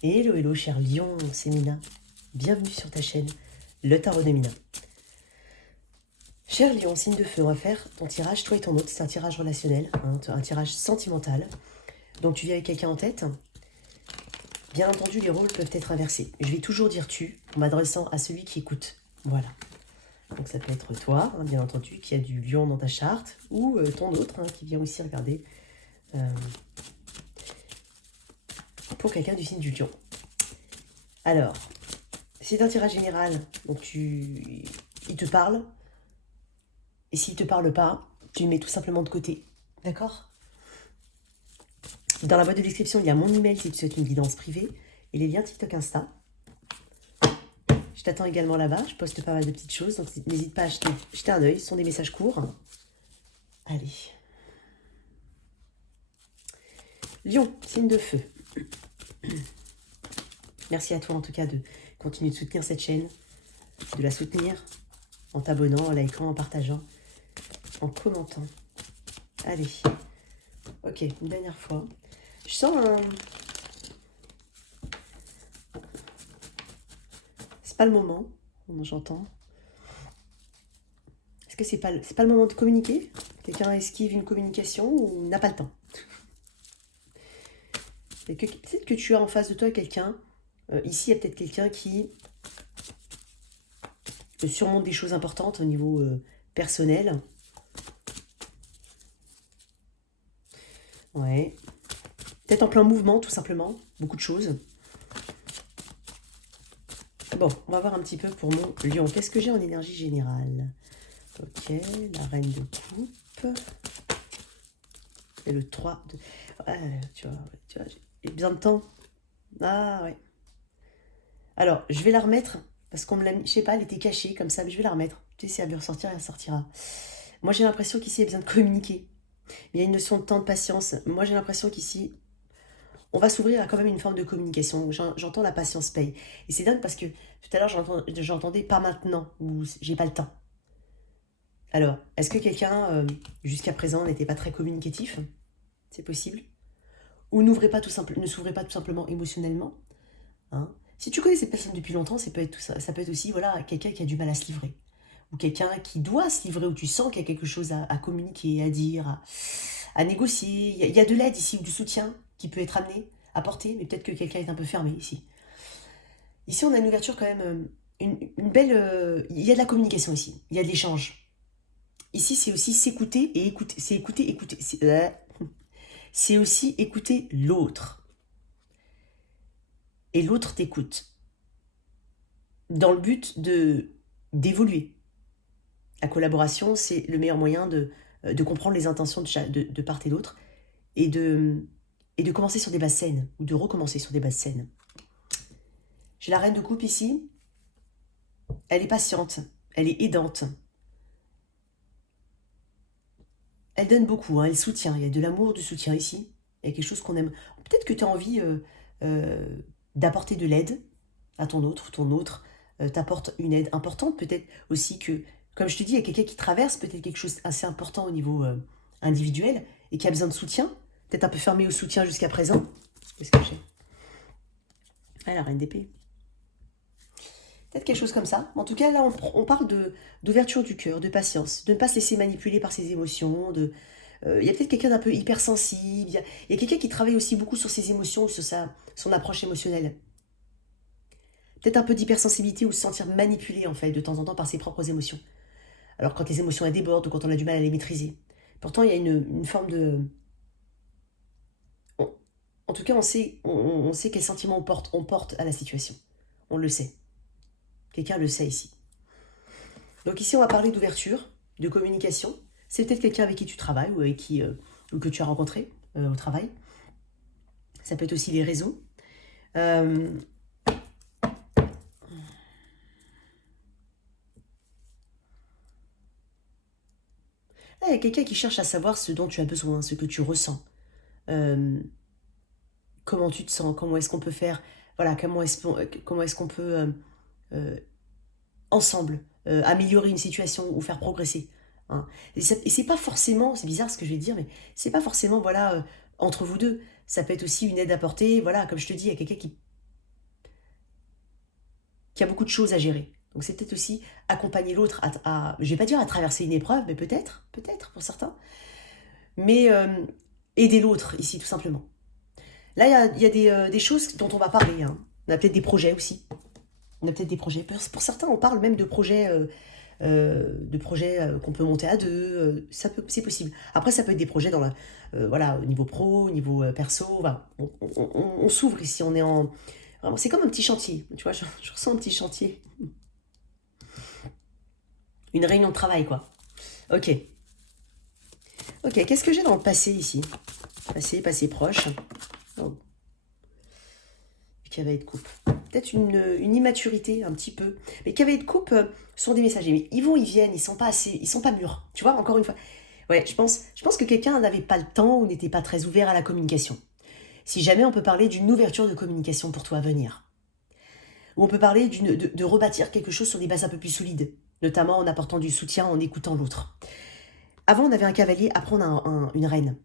Hello, hello, cher Lion, c'est Mina. Bienvenue sur ta chaîne, le tarot de Mina. Cher Lion, signe de feu, on va faire ton tirage, toi et ton autre. C'est un tirage relationnel, hein, un tirage sentimental. Donc tu viens avec quelqu'un en tête. Bien entendu, les rôles peuvent être inversés. Je vais toujours dire tu, en m'adressant à celui qui écoute. Voilà. Donc ça peut être toi, hein, bien entendu, qui a du lion dans ta charte, ou ton autre, hein, qui vient aussi regarder pour quelqu'un du signe du lion. Alors, c'est un tirage général, donc il te parle, et s'il ne te parle pas, tu le mets tout simplement de côté, d'accord? Dans la boîte de description, il y a mon email si tu souhaites une guidance privée, et les liens TikTok Insta. Je t'attends également là-bas, je poste pas mal de petites choses, donc n'hésite pas à jeter un œil, ce sont des messages courts. Allez. Lion, signe de feu. Merci à toi en tout cas de continuer de soutenir cette chaîne, de la soutenir en t'abonnant, en likant, en partageant, en commentant. Allez. Ok, une dernière fois. Je sens un... C'est pas le moment, j'entends. Est-ce que c'est pas le moment de communiquer? Quelqu'un esquive une communication ou n'a pas le temps? Peut-être que tu as en face de toi quelqu'un, ici il y a peut-être quelqu'un qui surmonte des choses importantes au niveau personnel. Ouais. Peut-être en plein mouvement, tout simplement. Beaucoup de choses. Bon, on va voir un petit peu pour mon lion. Qu'est-ce que j'ai en énergie générale? Ok, la reine de coupe. Et le 3 de... Ouais, tu vois, j'ai besoin de temps. Ah, ouais. Alors, je vais la remettre, parce qu'on me l'a mis, je sais pas, elle était cachée comme ça, mais je vais la remettre. Tu sais, si elle veut ressortir, elle sortira. Moi, j'ai l'impression qu'ici, il y a besoin de communiquer. Il y a une notion de temps, de patience. Moi, j'ai l'impression qu'ici, on va s'ouvrir à quand même une forme de communication. J'entends la patience paye. Et c'est dingue parce que tout à l'heure, j'entendais pas maintenant, ou j'ai pas le temps. Alors, est-ce que quelqu'un, jusqu'à présent, n'était pas très communicatif? C'est possible. Ou ne s'ouvrait pas tout simplement émotionnellement, hein. Si tu connais cette personne depuis longtemps, ça peut être aussi voilà, quelqu'un qui a du mal à se livrer. Ou quelqu'un qui doit se livrer, où tu sens qu'il y a quelque chose à communiquer, à dire, à négocier. Il y a de l'aide ici, ou du soutien qui peut être amené, apporté, mais peut-être que quelqu'un est un peu fermé ici. Ici, on a une ouverture quand même, une belle... il y a de la communication ici, il y a de l'échange. Ici, c'est aussi s'écouter et écouter. C'est écouter, écouter. C'est aussi écouter l'autre. Et l'autre t'écoute. Dans le but d'évoluer. La collaboration, c'est le meilleur moyen de comprendre les intentions de part et d'autre et de commencer sur des bases saines ou de recommencer sur des bases saines. J'ai la reine de coupe ici. Elle est patiente, elle est aidante. Elle donne beaucoup, hein, elle soutient. Il y a de l'amour, du soutien ici. Il y a quelque chose qu'on aime. Peut-être que tu as envie d'apporter de l'aide à ton autre t'apporte une aide importante. Peut-être aussi que, comme je te dis, il y a quelqu'un qui traverse peut-être quelque chose assez important au niveau individuel et qui a besoin de soutien. Peut-être un peu fermé au soutien jusqu'à présent. Qu'est-ce que j'ai? Ah, la reine d'épée. Peut-être quelque chose comme ça. En tout cas, là, on parle d'ouverture du cœur, de patience, de ne pas se laisser manipuler par ses émotions. Il y a peut-être quelqu'un d'un peu hypersensible. Il y a quelqu'un qui travaille aussi beaucoup sur ses émotions, sur son approche émotionnelle. Peut-être un peu d'hypersensibilité ou se sentir manipulé, en fait, de temps en temps par ses propres émotions. Alors, quand les émotions elles débordent ou quand on a du mal à les maîtriser. Pourtant, il y a une forme de... En tout cas, on sait quel sentiment on porte à la situation. On le sait. Quelqu'un le sait ici. Donc ici, on va parler d'ouverture, de communication. C'est peut-être quelqu'un avec qui tu travailles ou, ou que tu as rencontré au travail. Ça peut être aussi les réseaux. Là, il y a quelqu'un qui cherche à savoir ce dont tu as besoin, ce que tu ressens. Comment tu te sens, comment est-ce qu'on peut faire, voilà, comment est-ce qu'on peut ensemble améliorer une situation ou faire progresser, hein. Et c'est pas forcément, c'est bizarre ce que je vais dire, mais c'est pas forcément, voilà, entre vous deux. Ça peut être aussi une aide apportée, voilà, comme je te dis, il y a quelqu'un qui a beaucoup de choses à gérer. Donc c'est peut-être aussi accompagner l'autre je ne vais pas dire à traverser une épreuve, mais peut-être pour certains. Mais aider l'autre ici, tout simplement. Là, il y a des choses dont on va parler. Hein. On a peut-être des projets aussi. On a peut-être des projets. Pour certains, on parle même de projets qu'on peut monter à deux. C'est possible. Après, ça peut être des projets dans voilà, au niveau pro, au niveau perso. Voilà. On s'ouvre ici. On est en... C'est comme un petit chantier. Tu vois, je ressens un petit chantier. Une réunion de travail, quoi. Ok. Ok, qu'est-ce que j'ai dans le passé ici? Passé proche. Oh. Cavalier de coupe. Peut-être une immaturité, un petit peu. Mais cavalier de coupe sont des messagers. Mais ils vont, ils viennent, ils sont pas mûrs. Tu vois, encore une fois. Ouais, je pense que quelqu'un n'avait pas le temps ou n'était pas très ouvert à la communication. Si jamais on peut parler d'une ouverture de communication pour toi à venir. Ou on peut parler de rebâtir quelque chose sur des bases un peu plus solides, notamment en apportant du soutien, en écoutant l'autre. Avant, on avait un cavalier, après on a une reine.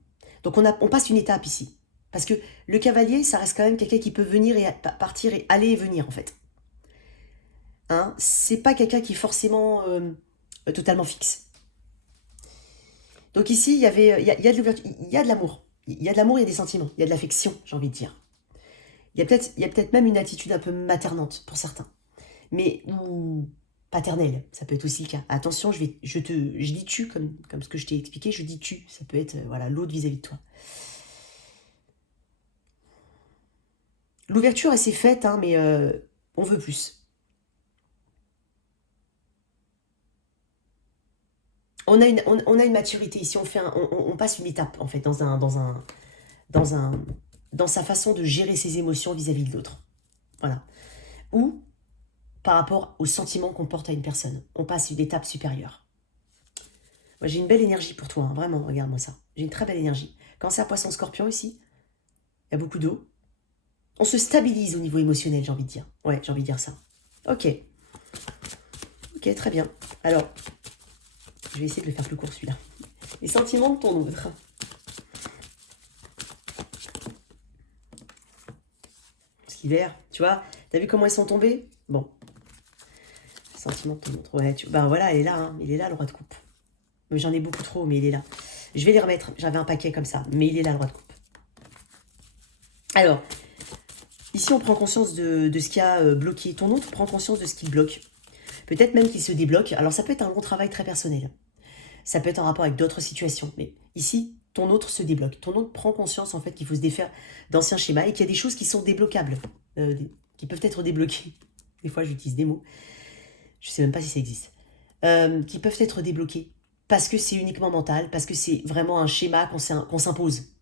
Donc on passe une étape ici. Parce que le cavalier, ça reste quand même quelqu'un qui peut venir et partir et aller et venir en fait. Hein, c'est pas quelqu'un qui est forcément totalement fixe. Donc ici, il y a de l'ouverture, il y a de l'amour. Il y a de l'amour, il y a des sentiments, il y a de l'affection, j'ai envie de dire. Il y a peut-être même une attitude un peu maternante pour certains. Mais, ou paternelle, ça peut être aussi le cas. Attention, je dis tu, comme ce que je t'ai expliqué, je dis tu. Ça peut être voilà, l'autre vis-à-vis de toi. L'ouverture, elle s'est faite, hein, mais on veut plus. On a une maturité ici, on passe une étape en fait dans sa façon de gérer ses émotions vis-à-vis de l'autre. Voilà. Ou par rapport aux sentiments qu'on porte à une personne. On passe une étape supérieure. Moi, j'ai une belle énergie pour toi, hein, vraiment, regarde-moi ça. J'ai une très belle énergie. Cancer, poisson, scorpion ici, il y a beaucoup d'eau. On se stabilise au niveau émotionnel, j'ai envie de dire. Ouais, j'ai envie de dire ça. Ok. Ok, très bien. Alors, je vais essayer de le faire plus court celui-là. Les sentiments de ton autre. L'hiver, tu vois, t'as vu comment ils sont tombés? Bon. Les sentiments de ton autre. Ouais, ben voilà, elle est là, hein. Il est là, le roi de coupe. Mais j'en ai beaucoup trop, mais il est là. Je vais les remettre. J'avais un paquet comme ça, mais il est là, le roi de coupe. Alors, ici, on prend conscience de ce qui a bloqué. Ton autre prend conscience de ce qui bloque. Peut-être même qu'il se débloque. Alors, ça peut être un long travail très personnel. Ça peut être en rapport avec d'autres situations. Mais ici, ton autre se débloque. Ton autre prend conscience, en fait, qu'il faut se défaire d'anciens schémas et qu'il y a des choses qui sont débloquables, qui peuvent être débloquées. Des fois, j'utilise des mots. Je ne sais même pas si ça existe. Qui peuvent être débloquées parce que c'est uniquement mental, parce que c'est vraiment un schéma qu'on s'impose.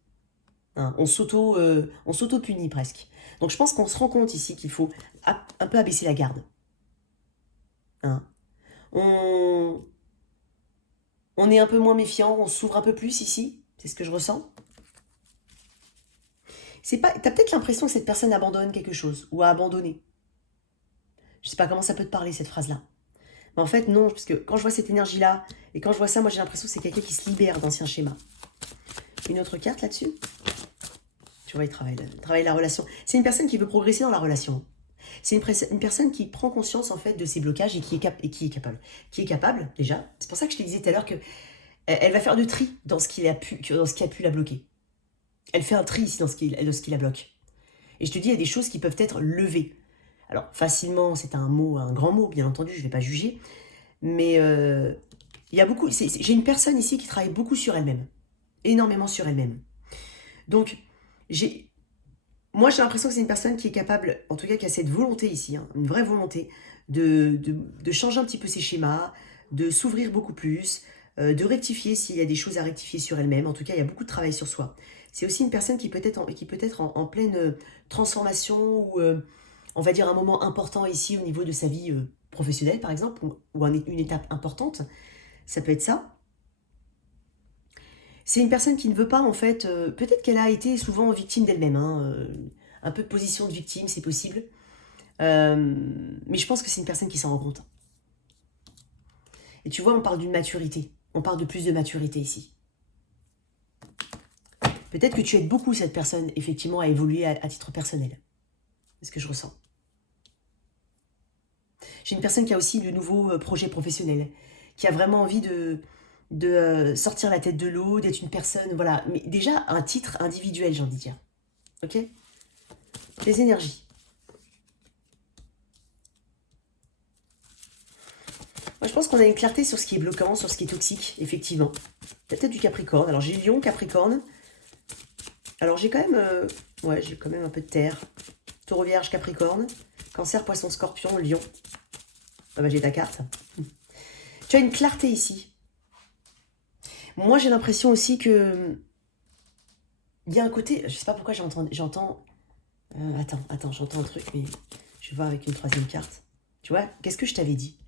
Hein, on s'auto-punit presque. Donc je pense qu'on se rend compte ici qu'il faut un peu abaisser la garde. Hein. On est un peu moins méfiant, on s'ouvre un peu plus ici. C'est ce que je ressens. T'as peut-être l'impression que cette personne abandonne quelque chose ou a abandonné. Je sais pas comment ça peut te parler cette phrase-là. Mais en fait non, parce que quand je vois cette énergie-là et quand je vois ça, moi j'ai l'impression que c'est quelqu'un qui se libère d'anciens schémas. Une autre carte là-dessus. Tu vois, il travaille la relation. C'est une personne qui veut progresser dans la relation. C'est une personne qui prend conscience en fait de ses blocages et qui est capable. Qui est capable déjà. C'est pour ça que je te disais tout à l'heure que elle va faire du tri dans ce qui a pu la bloquer. Elle fait un tri ici dans ce qui la bloque. Et je te dis, il y a des choses qui peuvent être levées. Alors facilement, c'est un grand mot, bien entendu, je ne vais pas juger. Mais il y a beaucoup. J'ai une personne ici qui travaille beaucoup sur elle-même, énormément sur elle-même. Donc moi, j'ai l'impression que c'est une personne qui est capable, en tout cas qui a cette volonté ici, hein, une vraie volonté de changer un petit peu ses schémas, de s'ouvrir beaucoup plus, de rectifier s'il y a des choses à rectifier sur elle-même. En tout cas, il y a beaucoup de travail sur soi. C'est aussi une personne qui peut être en pleine transformation ou, on va dire, un moment important ici au niveau de sa vie professionnelle, par exemple, ou une étape importante. Ça peut être ça. C'est une personne qui ne veut pas, en fait, peut-être qu'elle a été souvent victime d'elle-même, hein, un peu de position de victime, c'est possible. Mais je pense que c'est une personne qui s'en rend compte. Et tu vois, on parle d'une maturité. On parle de plus de maturité ici. Peut-être que tu aides beaucoup cette personne, effectivement, à évoluer à titre personnel. C'est ce que je ressens. J'ai une personne qui a aussi de nouveaux projets professionnels, qui a vraiment envie de sortir la tête de l'eau, d'être une personne, voilà. Mais déjà, un titre individuel, j'ai envie de dire. Ok? Les énergies. Moi, je pense qu'on a une clarté sur ce qui est bloquant, sur ce qui est toxique, effectivement. Peut-être du Capricorne. Alors, j'ai Lion, Capricorne. Alors, j'ai quand même... ouais, j'ai quand même un peu de terre. Taureau, Vierge, Capricorne. Cancer, Poisson, Scorpion, Lion. Ah bah, j'ai ta carte. Tu as une clarté ici. Moi, j'ai l'impression aussi que... Il y a un côté... Je sais pas pourquoi j'entends... attends, j'entends un truc, mais je vais voir avec une troisième carte. Tu vois, qu'est-ce que je t'avais dit?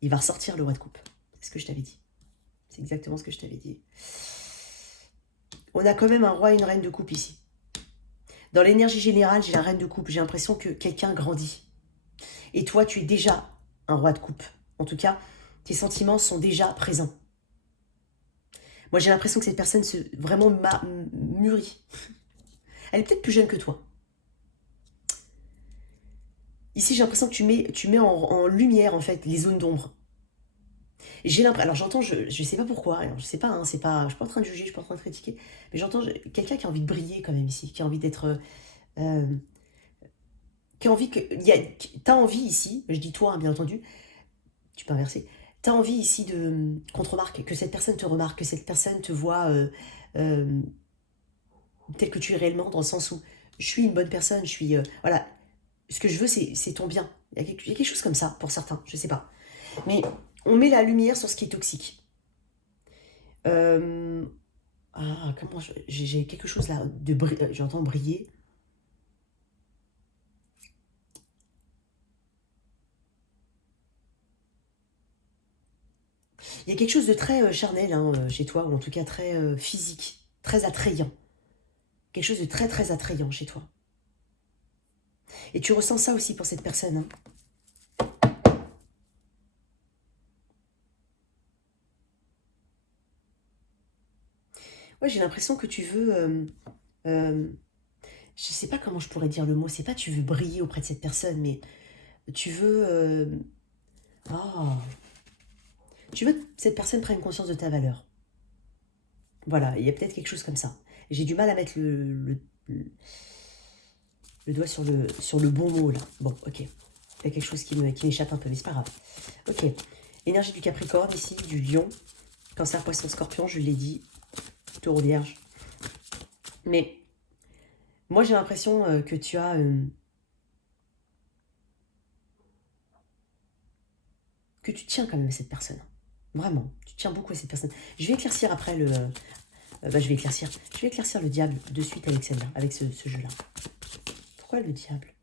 Il va ressortir le roi de coupe. C'est ce que je t'avais dit. C'est exactement ce que je t'avais dit. On a quand même un roi et une reine de coupe ici. Dans l'énergie générale, j'ai la reine de coupe. J'ai l'impression que quelqu'un grandit. Et toi, tu es déjà un roi de coupe. En tout cas, tes sentiments sont déjà présents. Moi, j'ai l'impression que cette personne vraiment m'a mûri. Elle est peut-être plus jeune que toi. Ici, j'ai l'impression que tu mets en lumière, en fait, les zones d'ombre. J'ai l'impression, alors j'entends, je sais pas pourquoi, alors je sais pas, hein, c'est pas, je suis pas en train de juger, je suis pas en train de critiquer, mais j'entends quelqu'un qui a envie de briller quand même ici, qui a envie d'être, euh, qui a envie que, t'as envie ici, je dis toi, hein, bien entendu, tu peux inverser, t'as envie ici qu'on te remarque, que cette personne te remarque, que cette personne te voit euh, tel que tu es réellement, dans le sens où je suis une bonne personne, je suis, voilà, ce que je veux, c'est ton bien. Il y a quelque chose comme ça, pour certains, je sais pas. Mais on met la lumière sur ce qui est toxique. Comment j'ai quelque chose là, j'entends briller. Il y a quelque chose de très charnel hein, chez toi, ou en tout cas très physique, très attrayant. Quelque chose de très très attrayant chez toi. Et tu ressens ça aussi pour cette personne. Hein. Ouais, j'ai l'impression que tu veux... je sais pas comment je pourrais dire le mot. C'est pas tu veux briller auprès de cette personne, mais tu veux... oh, tu veux que cette personne prenne conscience de ta valeur. Voilà, il y a peut-être quelque chose comme ça. J'ai du mal à mettre le doigt sur le bon mot, là. Bon, ok. Il y a quelque chose qui m'échappe un peu, mais c'est pas grave. Ok. Énergie du Capricorne, ici, du Lion. Cancer, Poisson, Scorpion, je l'ai dit. Taureau, Vierge. Mais, moi, j'ai l'impression que tu as... que tu tiens quand même à cette personne. Vraiment, tu tiens beaucoup à cette personne. Je vais éclaircir après le... je vais éclaircir le diable de suite avec celle-là, avec ce jeu-là. Pourquoi le diable?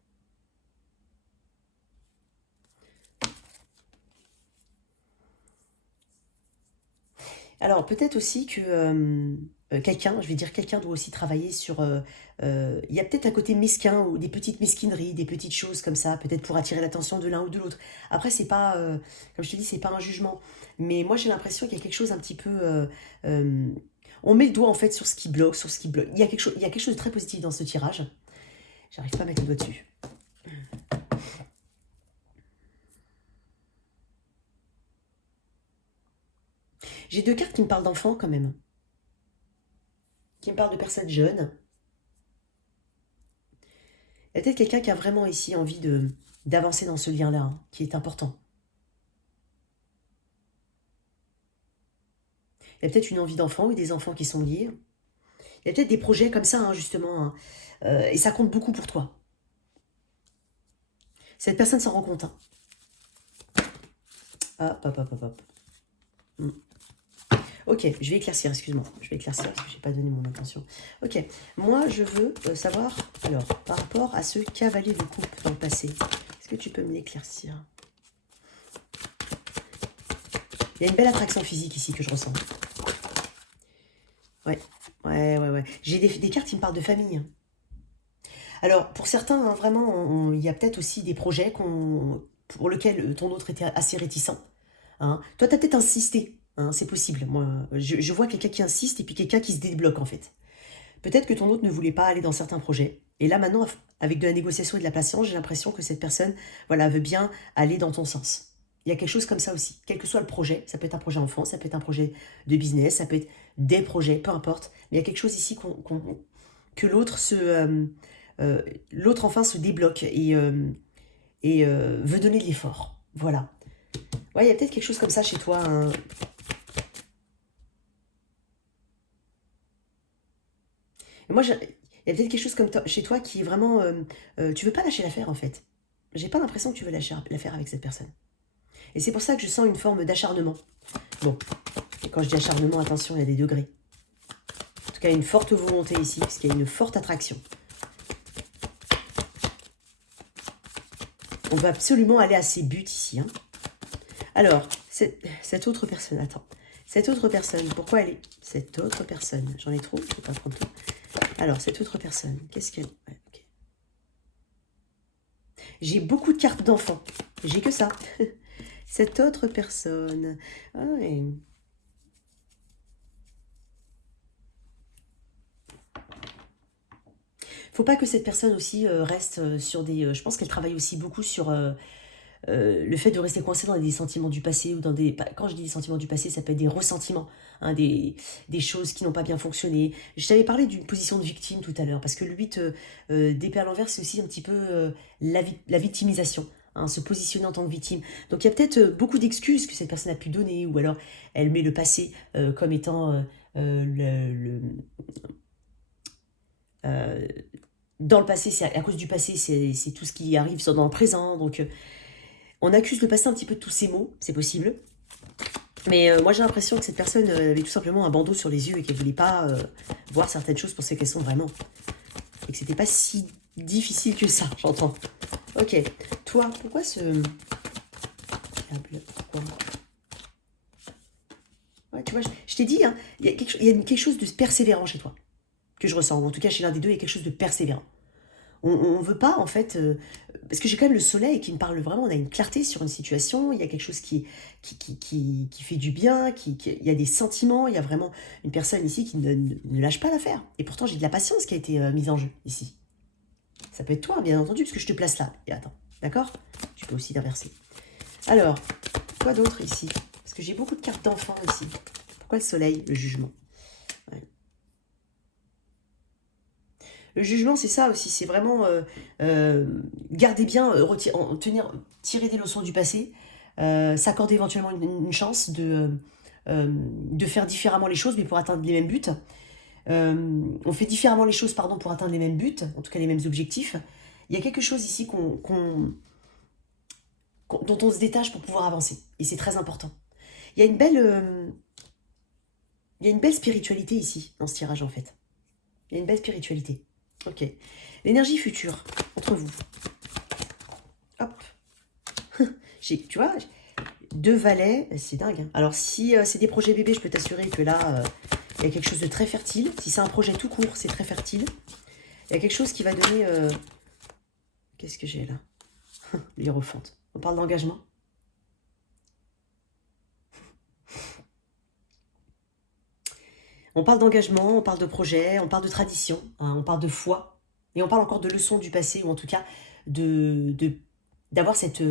Alors, peut-être aussi que quelqu'un, je vais dire quelqu'un doit aussi travailler sur... il y a peut-être un côté mesquin ou des petites mesquineries, des petites choses comme ça, peut-être pour attirer l'attention de l'un ou de l'autre. Après, c'est pas, comme je te dis, c'est pas un jugement. Mais moi, j'ai l'impression qu'il y a quelque chose un petit peu... on met le doigt en fait sur ce qui bloque, sur ce qui bloque. Il y a quelque chose de très positif dans ce tirage. J'arrive pas à mettre le doigt dessus. J'ai deux cartes qui me parlent d'enfants quand même. Qui me parlent de personnes jeunes. Il y a peut-être quelqu'un qui a vraiment ici envie d'avancer dans ce lien-là, hein, qui est important. Il y a peut-être une envie d'enfant ou des enfants qui sont liés. Il y a peut-être des projets comme ça, hein, justement. Hein, et ça compte beaucoup pour toi. Cette personne s'en rend compte. Hein. Hop. Ok, je vais éclaircir, excuse-moi. Je vais éclaircir parce que je n'ai pas donné mon intention. Ok, moi je veux savoir, alors, par rapport à ce cavalier de coupe dans le passé, est-ce que tu peux me l'éclaircir? Il y a une belle attraction physique ici que je ressens. Ouais. J'ai des cartes qui me parlent de famille. Alors, pour certains, hein, vraiment, il y a peut-être aussi des projets pour lesquels ton autre était assez réticent. Hein. Toi, tu as peut-être insisté. Hein, c'est possible. Moi, je vois quelqu'un qui insiste et puis quelqu'un qui se débloque, en fait. Peut-être que ton autre ne voulait pas aller dans certains projets. Et là, maintenant, avec de la négociation et de la patience, j'ai l'impression que cette personne, voilà, veut bien aller dans ton sens. Il y a quelque chose comme ça aussi, quel que soit le projet, ça peut être un projet enfant, ça peut être un projet de business, ça peut être des projets, peu importe, mais il y a quelque chose ici que l'autre enfin se débloque et veut donner de l'effort. Voilà. Ouais, il y a peut-être quelque chose comme ça chez toi. Hein. Et moi, il y a peut-être quelque chose comme chez toi qui est vraiment... tu veux pas lâcher l'affaire, en fait. J'ai pas l'impression que tu veux lâcher l'affaire avec cette personne. Et c'est pour ça que je sens une forme d'acharnement. Bon, et quand je dis acharnement, attention, il y a des degrés. En tout cas, il y a une forte volonté ici, parce qu'il y a une forte attraction. On veut absolument aller à ses buts ici. Hein. Alors, cette autre personne, attends. Cette autre personne, pourquoi elle est... Cette autre personne, j'en ai trop, je ne vais pas prendre tout. Alors, cette autre personne, qu'est-ce qu'elle... Ouais, okay. J'ai beaucoup de cartes d'enfants. J'ai que ça. Cette autre personne... Ah, ouais. Faut pas que cette personne aussi reste sur des... je pense qu'elle travaille aussi beaucoup sur le fait de rester coincé dans des sentiments du passé ou dans des... Quand je dis des sentiments du passé, ça peut être des ressentiments, hein, des choses qui n'ont pas bien fonctionné. Je t'avais parlé d'une position de victime tout à l'heure, parce que le 8 d'épée à l'envers, c'est aussi un petit peu la victimisation. Hein, se positionner en tant que victime. Donc il y a peut-être beaucoup d'excuses que cette personne a pu donner, ou alors elle met le passé comme étant euh, dans le passé, c'est à cause du passé, c'est tout ce qui arrive dans le présent. Donc, on accuse le passé un petit peu de tous ces mots, c'est possible. Mais moi, j'ai l'impression que cette personne avait tout simplement un bandeau sur les yeux et qu'elle ne voulait pas voir certaines choses pour ce qu'elles sont vraiment. Et que c'était pas si difficile que ça, j'entends. Ok. Toi, pourquoi ce... Pourquoi ouais, tu vois, je t'ai dit, hein, il y a quelque chose de persévérant chez toi. Que je ressens. En tout cas, chez l'un des deux, il y a quelque chose de persévérant. On ne veut pas, en fait... parce que j'ai quand même le soleil qui me parle vraiment, on a une clarté sur une situation, il y a quelque chose qui fait du bien, il y a des sentiments, il y a vraiment une personne ici qui ne lâche pas l'affaire. Et pourtant, j'ai de la patience qui a été mise en jeu ici. Ça peut être toi, bien entendu, parce que je te place là. Et attends, d'accord? Tu peux aussi l'inverser. Alors, quoi d'autre ici? Parce que j'ai beaucoup de cartes d'enfants ici. Pourquoi le soleil? Le jugement. Ouais. Le jugement, c'est ça aussi, c'est vraiment garder bien, tirer des leçons du passé, s'accorder éventuellement une chance de faire différemment les choses, mais pour atteindre les mêmes buts. On fait différemment les choses, pardon, pour atteindre les mêmes buts, en tout cas les mêmes objectifs. Il y a quelque chose ici dont on se détache pour pouvoir avancer, et c'est très important. Il y a une belle spiritualité ici, dans ce tirage, en fait. Il y a une belle spiritualité. Ok. L'énergie future, entre vous. Hop. Tu vois, 2 valets, c'est dingue. Hein. Alors, si c'est des projets bébés, je peux t'assurer que là, il y a quelque chose de très fertile. Si c'est un projet tout court, c'est très fertile. Il y a quelque chose qui va donner... Qu'est-ce que j'ai là? L'hiérophante. On parle d'engagement. On parle d'engagement, on parle de projet, on parle de tradition, hein, on parle de foi. Et on parle encore de leçons du passé, ou en tout cas d'avoir cet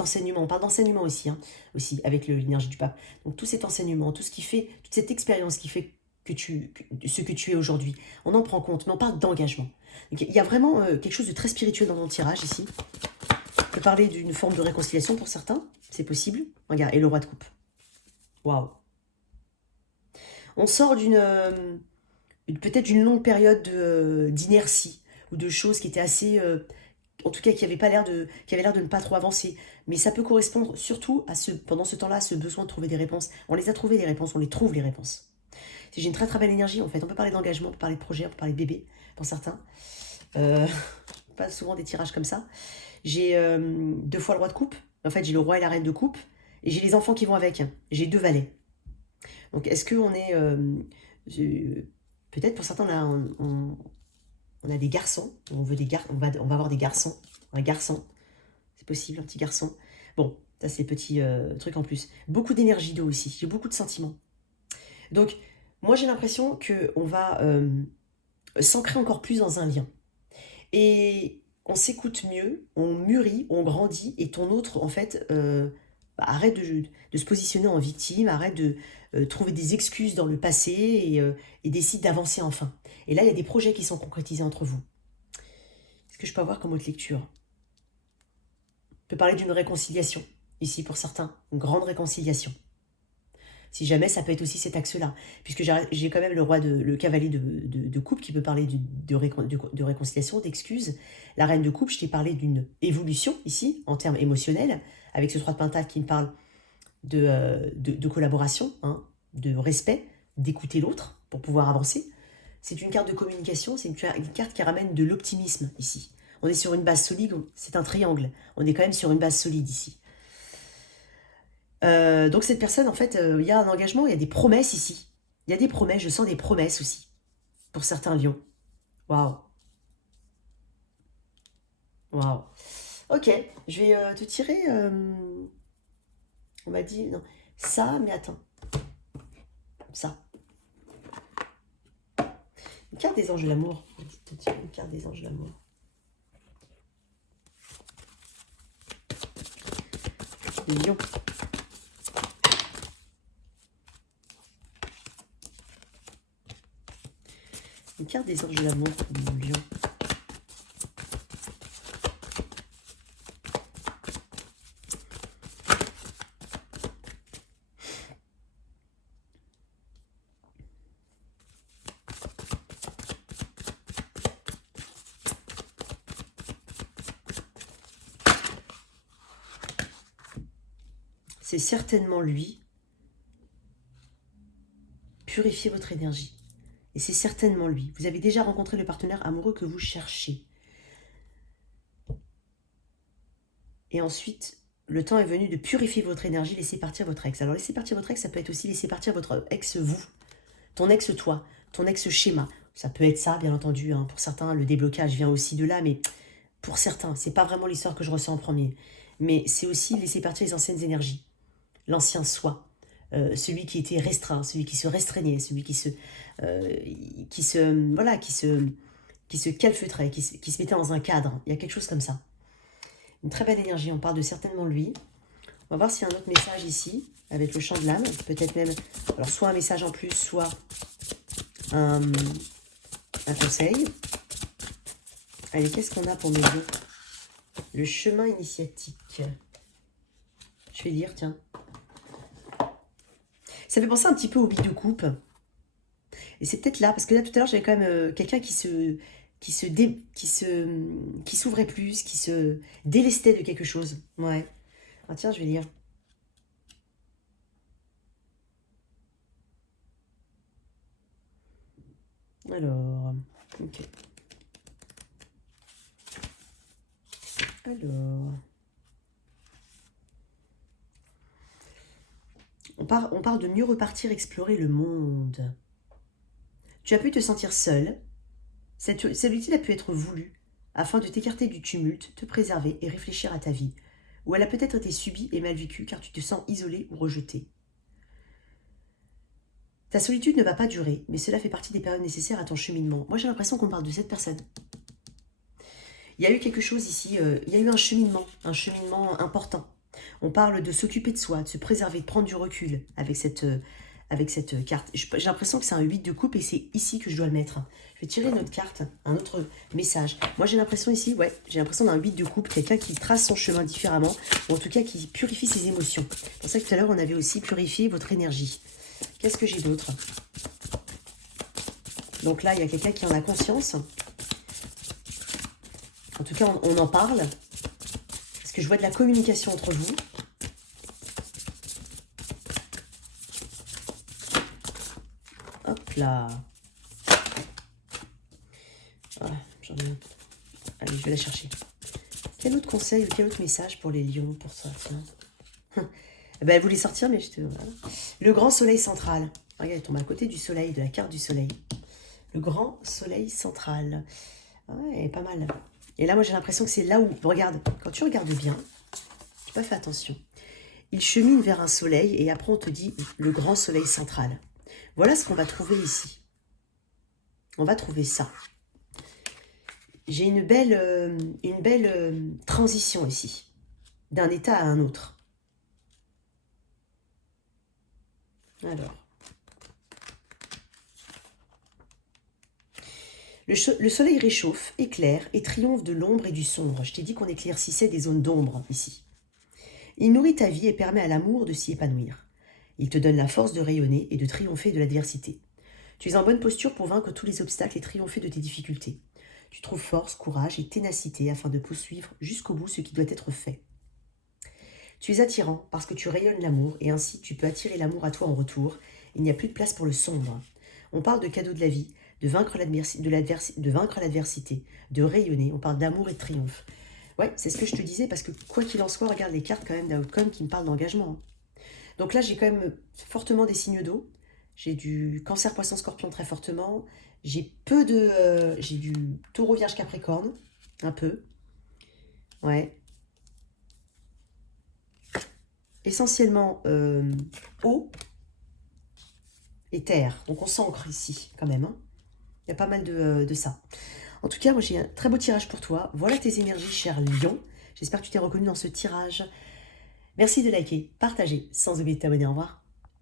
enseignement. On parle d'enseignement aussi, hein, aussi avec l'énergie du pape. Donc tout cet enseignement, tout ce qui fait, toute cette expérience qui fait ce que tu es aujourd'hui, on en prend compte, mais on parle d'engagement. Il y a vraiment quelque chose de très spirituel dans mon tirage ici. On peut parler d'une forme de réconciliation pour certains, c'est possible. Regarde, et le roi de coupe. Waouh. On sort peut-être d'une longue période d'inertie ou de choses qui étaient assez... en tout cas, qui avaient l'air de ne pas trop avancer. Mais ça peut correspondre surtout pendant ce temps-là, à ce besoin de trouver des réponses. On les a trouvées, les réponses, on les trouve, les réponses. J'ai une très très belle énergie, en fait. On peut parler d'engagement, on peut parler de projet, on peut parler de bébé, pour certains. Pas souvent des tirages comme ça. J'ai 2 fois le roi de coupe. En fait, j'ai le roi et la reine de coupe. Et j'ai les enfants qui vont avec. J'ai 2 valets. Donc, est-ce qu'on est... peut-être pour certains, on a des garçons. On va avoir des garçons. Un garçon. C'est possible, un petit garçon. Bon, ça, c'est les petits trucs en plus. Beaucoup d'énergie d'eau aussi. J'ai beaucoup de sentiments. Donc, moi, j'ai l'impression qu'on va s'ancrer encore plus dans un lien. Et on s'écoute mieux, on mûrit, on grandit, et ton autre, en fait, arrête de se positionner en victime, arrête de trouver des excuses dans le passé et décide d'avancer enfin. Et là, il y a des projets qui sont concrétisés entre vous. Est-ce que je peux avoir comme autre lecture? On peut parler d'une réconciliation, ici pour certains, une grande réconciliation. Si jamais, ça peut être aussi cet axe-là. Puisque j'ai quand même le cavalier de coupe qui peut parler de réconciliation, d'excuses. La reine de coupe, je t'ai parlé d'une évolution ici, en termes émotionnels, avec ce 3 de Pentacle qui me parle de collaboration, hein, de respect, d'écouter l'autre pour pouvoir avancer. C'est une carte de communication, c'est une carte qui ramène de l'optimisme ici. On est sur une base solide, c'est un triangle. On est quand même sur une base solide ici. Donc cette personne, en fait, il y a un engagement, il y a des promesses ici. Il y a des promesses, je sens des promesses aussi. Pour certains lions. Waouh. Waouh. Ok, je vais te tirer... on m'a dit... Non, ça, mais attends. Ça. Une carte des anges de l'amour. Je vais te tirer une carte des anges de l'amour. Les lions. Une carte des anges de l'amour pour mon lion. C'est certainement lui. Purifiez votre énergie. Et c'est certainement lui. Vous avez déjà rencontré le partenaire amoureux que vous cherchez. Et ensuite, le temps est venu de purifier votre énergie, laisser partir votre ex. Alors, laisser partir votre ex, ça peut être aussi laisser partir votre ex-vous, ton ex-toi, ton ex-schéma. Ça peut être ça, bien entendu. Hein. Pour certains, le déblocage vient aussi de là, mais pour certains, c'est pas vraiment l'histoire que je ressens en premier. Mais c'est aussi laisser partir les anciennes énergies, l'ancien soi. Celui qui était restreint, celui qui se restreignait, celui qui se calfeutrait, qui se mettait dans un cadre. Il y a quelque chose comme ça. Une très belle énergie, on parle de certainement lui. On va voir s'il y a un autre message ici, avec le chant de l'âme. Peut-être même, alors soit un message en plus, soit un conseil. Allez, qu'est-ce qu'on a pour mes yeux? Le chemin initiatique. Je vais lire, tiens. Ça fait penser un petit peu au 8 de coupe. Et c'est peut-être là, parce que là, tout à l'heure, j'avais quand même quelqu'un qui s'ouvrait plus, qui se délestait de quelque chose. Ouais. Ah, tiens, je vais lire. Alors, ok. Alors... On parle de mieux repartir explorer le monde. Tu as pu te sentir seul. Cette solitude a pu être voulue afin de t'écarter du tumulte, te préserver et réfléchir à ta vie. Ou elle a peut-être été subie et mal vécue car tu te sens isolé ou rejeté. Ta solitude ne va pas durer, mais cela fait partie des périodes nécessaires à ton cheminement. Moi, j'ai l'impression qu'on parle de cette personne. Il y a eu quelque chose ici, il y a eu un cheminement important. On parle de s'occuper de soi, de se préserver, de prendre du recul avec cette carte. J'ai l'impression que c'est un 8 de coupe et c'est ici que je dois le mettre. Je vais tirer une autre carte, un autre message. Moi, j'ai l'impression ici, ouais, j'ai l'impression d'un 8 de coupe, quelqu'un qui trace son chemin différemment, ou en tout cas qui purifie ses émotions. C'est pour ça que tout à l'heure, on avait aussi purifié votre énergie. Qu'est-ce que j'ai d'autre? Donc là, il y a quelqu'un qui en a conscience. En tout cas, on en parle. Parce que je vois de la communication entre vous. Hop là. Voilà, j'en ai un. Allez, je vais la chercher. Quel autre conseil ou quel autre message pour les lions, pour ça? Tiens. Eh ben, elle voulait sortir, mais je te... Voilà. Le grand soleil central. Regarde, elle tombe à côté du soleil, de la carte du soleil. Le grand soleil central. Ouais, pas mal. Et là, moi, j'ai l'impression que c'est là où... Regarde, quand tu regardes bien, tu n'as pas fait attention. Il chemine vers un soleil et après, on te dit le grand soleil central. Voilà ce qu'on va trouver ici. On va trouver ça. j'ai une belle transition ici, d'un état à un autre. Alors. Le soleil réchauffe, éclaire et triomphe de l'ombre et du sombre. Je t'ai dit qu'on éclaircissait des zones d'ombre ici. Il nourrit ta vie et permet à l'amour de s'y épanouir. Il te donne la force de rayonner et de triompher de l'adversité. Tu es en bonne posture pour vaincre tous les obstacles et triompher de tes difficultés. Tu trouves force, courage et ténacité afin de poursuivre jusqu'au bout ce qui doit être fait. Tu es attirant parce que tu rayonnes l'amour et ainsi tu peux attirer l'amour à toi en retour. Il n'y a plus de place pour le sombre. On parle de cadeau de la vie, de vaincre l'adversité, de rayonner. On parle d'amour et de triomphe. Ouais, c'est ce que je te disais parce que quoi qu'il en soit, regarde les cartes quand même d'Outcome qui me parlent d'engagement. Donc là, j'ai quand même fortement des signes d'eau. J'ai du cancer, poisson, scorpion très fortement. J'ai j'ai du taureau, vierge, capricorne. Un peu. Ouais. Essentiellement eau et terre. Donc on s'ancre ici quand même. Hein. Il y a pas mal de ça. En tout cas, moi j'ai un très beau tirage pour toi. Voilà tes énergies, cher Lion. J'espère que tu t'es reconnu dans ce tirage. Merci de liker, partager, sans oublier de t'abonner. Au revoir.